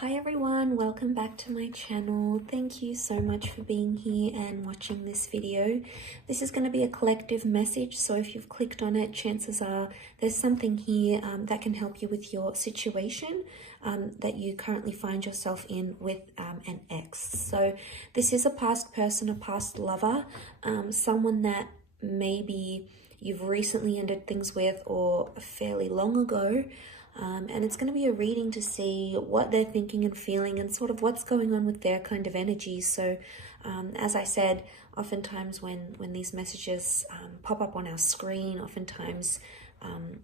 Hi everyone, welcome back to my channel. Thank you so much for being here and watching this video. This is going to be a collective message, so if you've clicked on it, chances are there's something here that can help you with your situation that you currently find yourself in with an ex. So this is a past person, a past lover, someone that maybe you've recently ended things with or fairly long ago. And it's going to be a reading to see what they're thinking and feeling and sort of what's going on with their kind of energy. So as I said, oftentimes when these messages pop up on our screen, oftentimes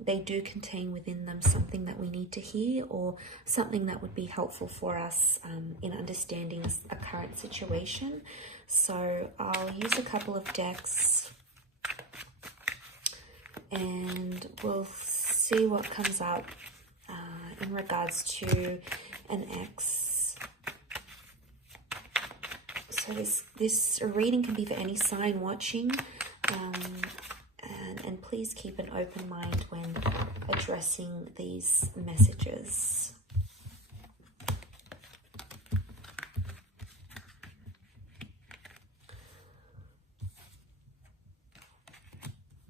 they do contain within them something that we need to hear or something that would be helpful for us in understanding a current situation. So I'll use a couple of decks and we'll see what comes up in regards to an ex. So this reading can be for any sign watching, and please keep an open mind when addressing these messages.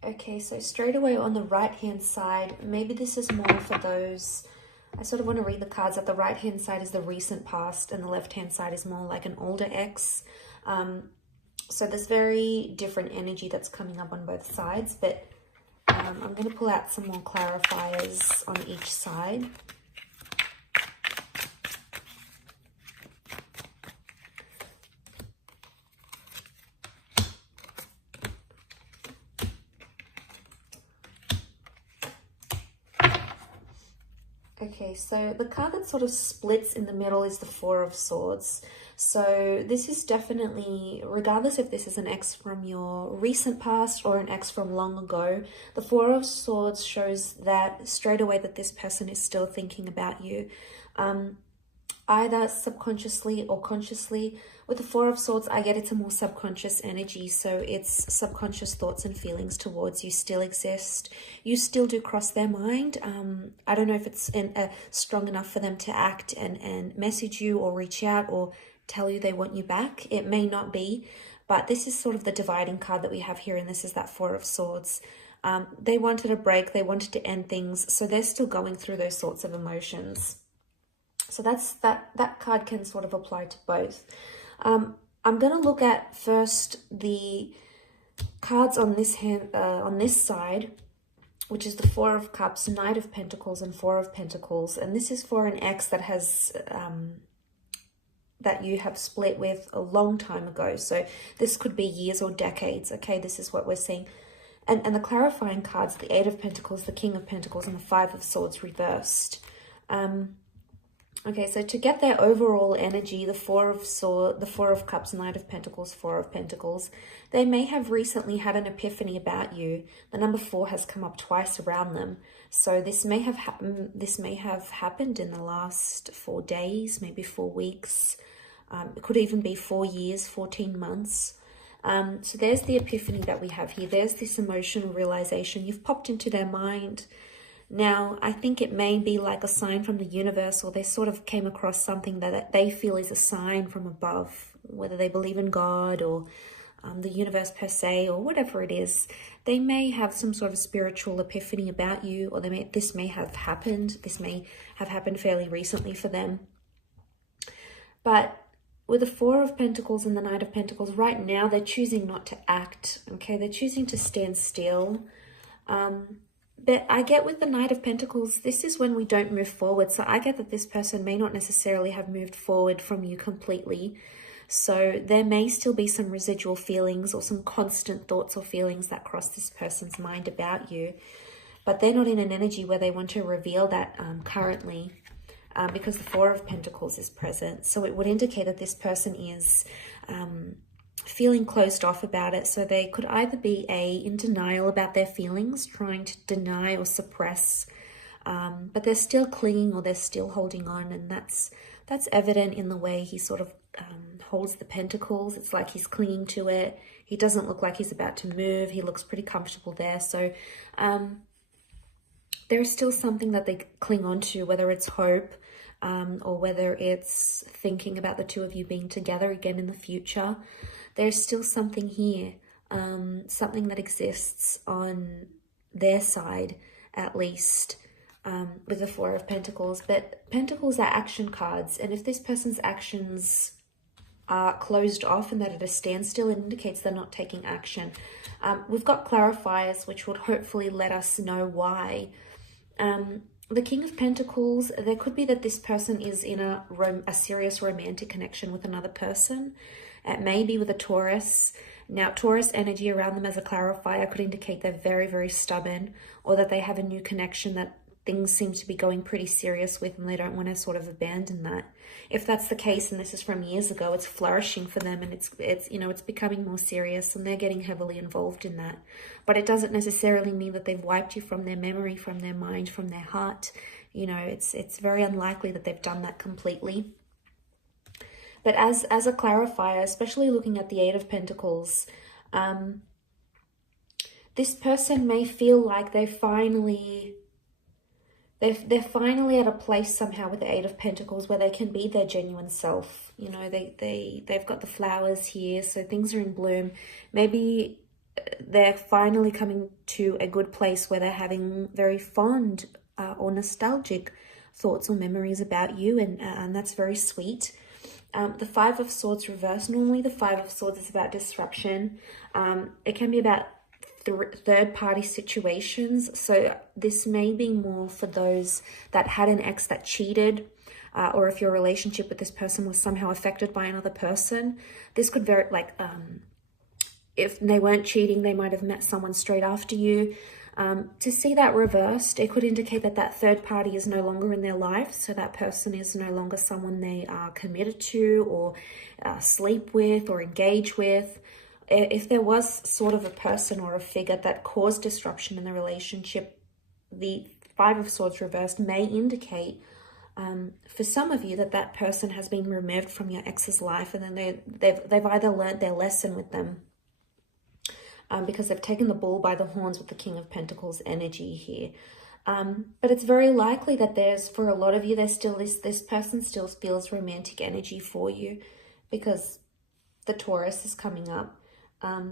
Okay, so straight away on the right hand side, maybe this is more for those, I sort of want to read the cards that the right hand side is the recent past and the left hand side is more like an older ex. So there's very different energy that's coming up on both sides, but I'm going to pull out some more clarifiers on each side. Okay, so the card that sort of splits in the middle is the Four of Swords. So this is definitely, regardless if this is an ex from your recent past or an ex from long ago, the Four of Swords shows that straight away that this person is still thinking about you. Either subconsciously or consciously. With the Four of Swords, I get it's a more subconscious energy, so it's subconscious thoughts and feelings towards you still exist. You still do cross their mind. I don't know if it's strong enough for them to act and message you or reach out or tell you they want you back. It may not be, but this is sort of the dividing card that we have here, and this is that Four of Swords. They wanted a break, they wanted to end things, so they're still going through those sorts of emotions. So that card can sort of apply to both. I'm going to look at first the cards on this hand, on this side, which is the Four of Cups, Knight of Pentacles, and Four of Pentacles. And this is for an ex that has that you have split with a long time ago. So this could be years or decades. Okay, this is what we're seeing. And the clarifying cards, the Eight of Pentacles, the King of Pentacles, and the Five of Swords reversed. Okay, so to get their overall energy, the Four of Cups, Knight of Pentacles, Four of Pentacles, they may have recently had an epiphany about you. The number 4 has come up twice around them. So this may have happened in the last 4 days, maybe 4 weeks. It could even be 4 years, 14 months. So there's the epiphany that we have here. There's this emotional realization. You've popped into their mind. Now, I think it may be like a sign from the universe, or they sort of came across something that they feel is a sign from above, whether they believe in God or the universe per se, or whatever it is. They may have some sort of spiritual epiphany about you, or this may have happened. This may have happened fairly recently for them. But with the Four of Pentacles and the Knight of Pentacles, right now they're choosing not to act. Okay, they're choosing to stand still. But I get with the Knight of Pentacles, this is when we don't move forward. So I get that this person may not necessarily have moved forward from you completely. So there may still be some residual feelings or some constant thoughts or feelings that cross this person's mind about you. But they're not in an energy where they want to reveal that currently because the Four of Pentacles is present. So it would indicate that this person is feeling closed off about it. So they could either be in denial about their feelings, trying to deny or suppress, but they're still clinging or they're still holding on, and that's evident in the way he sort of holds the pentacles. It's like he's clinging to it. He doesn't look like he's about to move. He looks pretty comfortable there. So there's still something that they cling on to, whether it's hope, or whether it's thinking about the two of you being together again in the future. There's still something here, something that exists on their side, at least, with the Four of Pentacles. But Pentacles are action cards, and if this person's actions are closed off and that at a standstill, it indicates they're not taking action. We've got clarifiers, which would hopefully let us know why. The King of Pentacles, there could be that this person is in a serious romantic connection with another person. It may be with a Taurus. Now, Taurus energy around them as a clarifier could indicate they're very, very stubborn, or that they have a new connection that things seem to be going pretty serious with, and they don't want to sort of abandon that. If that's the case, and this is from years ago, it's flourishing for them, and it's becoming more serious, and they're getting heavily involved in that. But it doesn't necessarily mean that they've wiped you from their memory, from their mind, from their heart. It's very unlikely that they've done that completely. But as a clarifier, especially looking at the Eight of Pentacles, this person may feel like they're finally at a place somehow with the Eight of Pentacles where they can be their genuine self. They've got the flowers here, so things are in bloom. Maybe they're finally coming to a good place where they're having very fond or nostalgic thoughts or memories about you, and that's very sweet. The Five of Swords reversed. Normally the Five of Swords is about disruption. It can be about third-party situations. So this may be more for those that had an ex that cheated, or if your relationship with this person was somehow affected by another person. This could very, if they weren't cheating, they might have met someone straight after you. To see that reversed, it could indicate that that third party is no longer in their life. So that person is no longer someone they are committed to, or sleep with, or engage with. If there was sort of a person or a figure that caused disruption in the relationship, the Five of Swords reversed may indicate for some of you that person has been removed from your ex's life, and then they've either learned their lesson with them, because they've taken the bull by the horns with the King of Pentacles energy here. But it's very likely that for a lot of you, there's still this person still feels romantic energy for you, because the Taurus is coming up.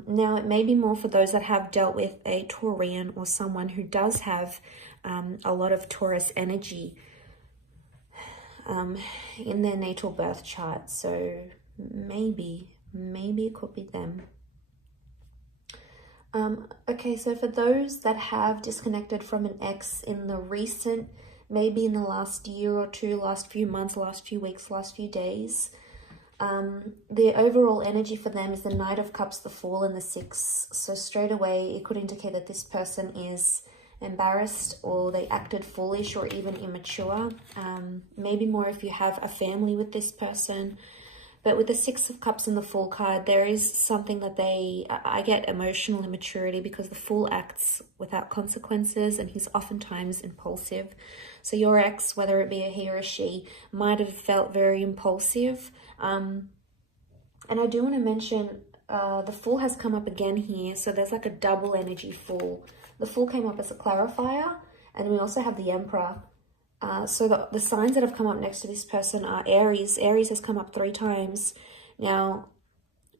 Now, it may be more for those that have dealt with a Taurian or someone who does have a lot of Taurus energy in their natal birth chart. So maybe it could be them. Okay, so for those that have disconnected from an ex in the recent, maybe in the last year or two, last few months, last few weeks, last few days, the overall energy for them is the Knight of Cups, the Fool, and the Six. So straight away, it could indicate that this person is embarrassed, or they acted foolish, or even immature. Maybe more if you have a family with this person. But with the Six of Cups and the Fool card, there is something that I get emotional immaturity, because the Fool acts without consequences, and he's oftentimes impulsive. So your ex, whether it be a he or a she, might have felt very impulsive. And I do want to mention, the Fool has come up again here. So there's like a double energy Fool. The Fool came up as a clarifier, and we also have the Emperor. So the signs that have come up next to this person are Aries. Aries has come up 3 times. Now,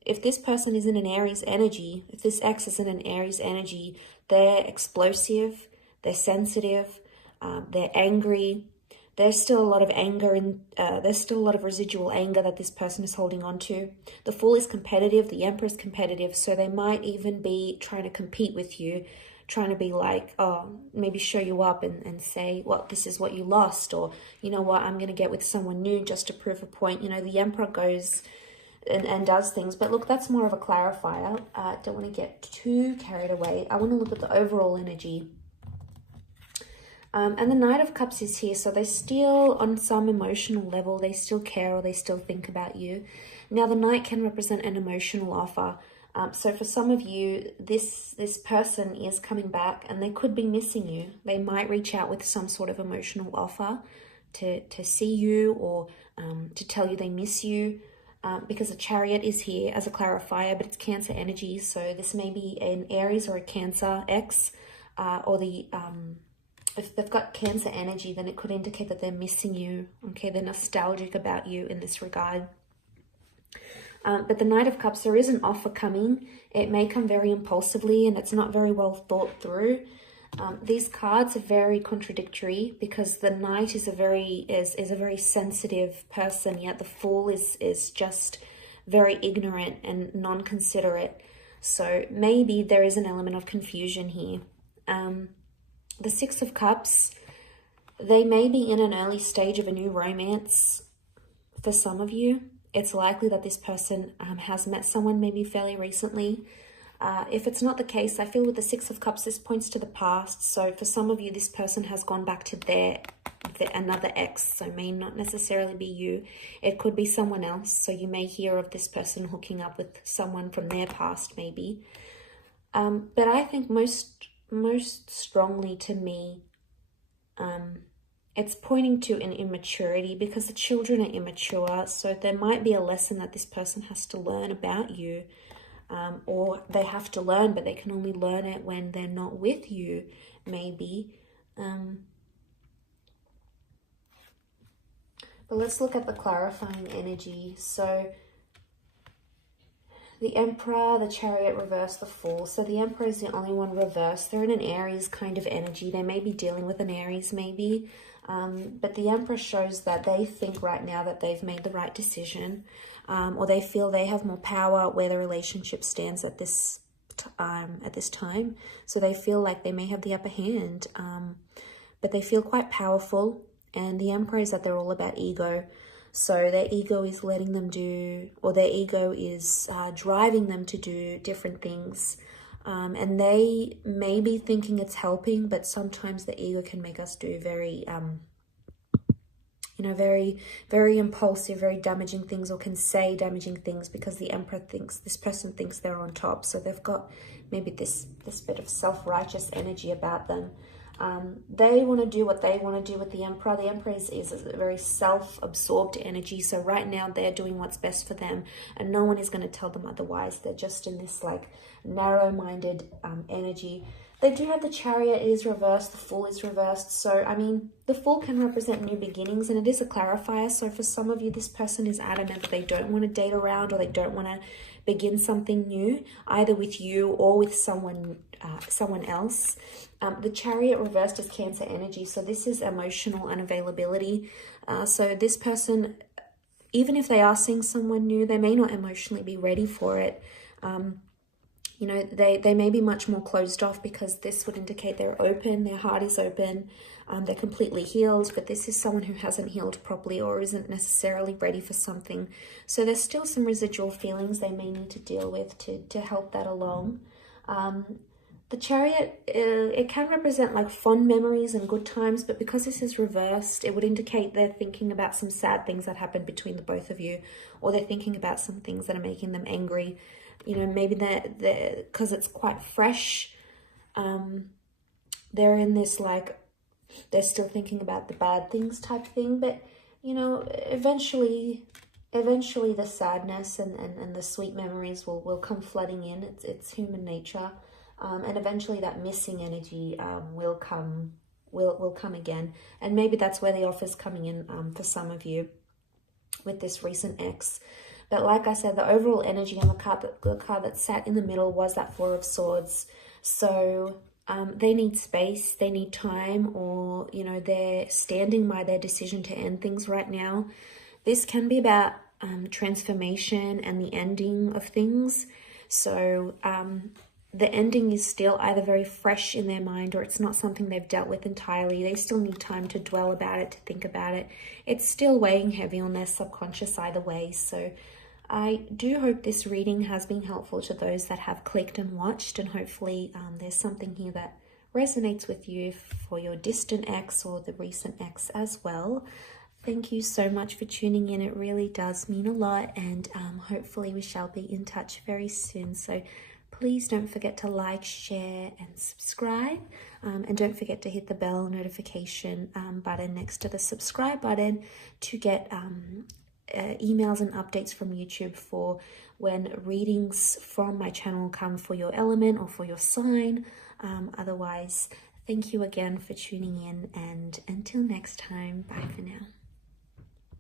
if this person is in an Aries energy, if this ex is in an Aries energy, they're explosive, they're sensitive, they're angry. There's still a lot of anger, and there's still a lot of residual anger that this person is holding on to. The Fool is competitive, the Emperor is competitive, so they might even be trying to compete with you, trying to be like, oh, maybe show you up and say, well, this is what you lost, or, you know what, I'm going to get with someone new just to prove a point. You know, the Emperor goes and does things. But look, that's more of a clarifier. Don't want to get too carried away. I want to look at the overall energy. And the Knight of Cups is here, so they still, on some emotional level, they still care, or they still think about you. Now, the Knight can represent an emotional offer. So for some of you, this person is coming back, and they could be missing you. They might reach out with some sort of emotional offer to see you, or to tell you they miss you, because the Chariot is here as a clarifier, but it's Cancer energy. So this may be an Aries or a Cancer ex, or the if they've got Cancer energy, then it could indicate that they're missing you. Okay, they're nostalgic about you in this regard. But the Knight of Cups, there is an offer coming. It may come very impulsively and it's not very well thought through. These cards are very contradictory because the Knight is a very sensitive person, yet the Fool is just very ignorant and non-considerate. So maybe there is an element of confusion here. The Six of Cups, they may be in an early stage of a new romance for some of you. It's likely that this person has met someone maybe fairly recently. If it's not the case, I feel with the Six of Cups, this points to the past. So for some of you, this person has gone back to another ex. So may not necessarily be you. It could be someone else. So you may hear of this person hooking up with someone from their past maybe. But I think most strongly to me, it's pointing to an immaturity because the children are immature. So there might be a lesson that this person has to learn about you, or they have to learn, but they can only learn it when they're not with you, maybe. But let's look at the clarifying energy. So the Emperor, the Chariot reverse, the Fool. So the Emperor is the only one reversed. They're in an Aries kind of energy. They may be dealing with an Aries maybe. But the Emperor shows that they think right now that they've made the right decision, or they feel they have more power where the relationship stands at this time. So they feel like they may have the upper hand, but they feel quite powerful. And the Emperor is that they're all about ego. So their ego is letting them do, or their ego is driving them to do different things. And they may be thinking it's helping, but sometimes the ego can make us do very, very, very impulsive, very damaging things, or can say damaging things because the Emperor thinks, this person thinks they're on top. So they've got maybe this bit of self-righteous energy about them. They want to do what they want to do with the Emperor. The Emperor is a very self-absorbed energy. So right now they're doing what's best for them and no one is going to tell them otherwise. They're just in this like narrow-minded energy. They do have the Chariot is reversed. The Fool is reversed. So, I mean, the Fool can represent new beginnings and it is a clarifier. So for some of you, this person is adamant that they don't want to date around or they don't want to begin something new, either with you or with someone else. The Chariot reversed is Cancer energy. So this is emotional unavailability. So this person, even if they are seeing someone new, they may not emotionally be ready for it. They may be much more closed off because this would indicate they're open, their heart is open, they're completely healed, but this is someone who hasn't healed properly or isn't necessarily ready for something. So there's still some residual feelings they may need to deal with to help that along. The Chariot, it can represent like fond memories and good times, but because this is reversed, it would indicate they're thinking about some sad things that happened between the both of you, or they're thinking about some things that are making them angry. Maybe they're because it's quite fresh. They're in this like, they're still thinking about the bad things type thing, but eventually the sadness and the sweet memories will come flooding in. It's human nature. And eventually that missing energy will come again. And maybe that's where the offer's coming in for some of you with this recent ex. But like I said, the overall energy on the card that sat in the middle was that Four of Swords. So they need space, they need time, or, they're standing by their decision to end things right now. This can be about transformation and the ending of things. So the ending is still either very fresh in their mind or it's not something they've dealt with entirely. They still need time to dwell about it, to think about it. It's still weighing heavy on their subconscious either way. So I do hope this reading has been helpful to those that have clicked and watched, and hopefully there's something here that resonates with you for your distant ex or the recent ex as well. Thank you so much for tuning in. It really does mean a lot, and hopefully we shall be in touch very soon. So please don't forget to like, share, and subscribe. And don't forget to hit the bell notification button next to the subscribe button to get emails and updates from YouTube for when readings from my channel come for your element or for your sign. Otherwise, Thank you again for tuning in, and until next time, bye for now.